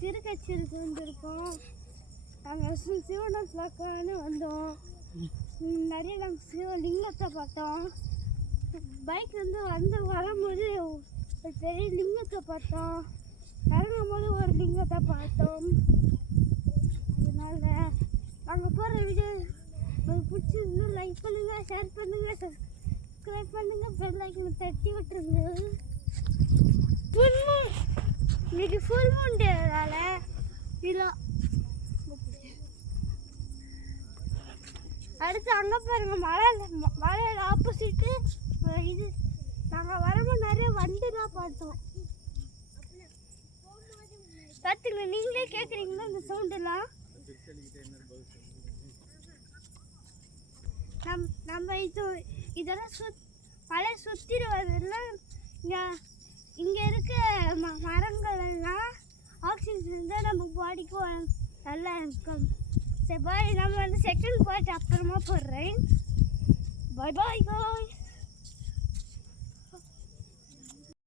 திருக்கச்சூருக்கு வந்திருக்கோம். நாங்கள் சிவனை பார்க்கலான்னு வந்தோம். நிறைய நாங்கள் சிவலிங்கத்தை பார்த்தோம். பைக்லேருந்து வரும்போது ஒரு பெரிய லிங்கத்தை பார்த்தோம். இறங்கும்போது ஒரு லிங்கத்தை பார்த்தோம். அதனால நாங்கள் போகிற வீடியோ உங்களுக்கு பிடிச்சிருந்து லைக் பண்ணுங்கள், ஷேர் பண்ணுங்கள், சப்ஸ்கிரைப் பண்ணுங்கள், பெல் ஐக்கனை தட்டி விட்டுருங்க. இன்னைக்கு ஃபுல் மூன் டேனால இல்லை. அடுத்து அங்கே பாருங்க, மலையோட ஆப்போசிட்டு இது. நாங்கள் வரும்போது நிறைய வண்டிலாம் பார்த்தோம். பார்த்துங்க, நீங்களே கேட்குறீங்களா இந்த சவுண்டெல்லாம்? நம்ம இதெல்லாம் மலை சுற்றிடுவதெல்லாம் இங்கே இருக்க மரங்கள் எல்லாம் ஆக்சிஜன் தான் நம்ம பாடிக்கு நல்லா இருக்கும். சரி பாய், நம்ம செகண்ட் பார்ட் அப்புறமா போடுறேன். பாய் பாய் பாய்.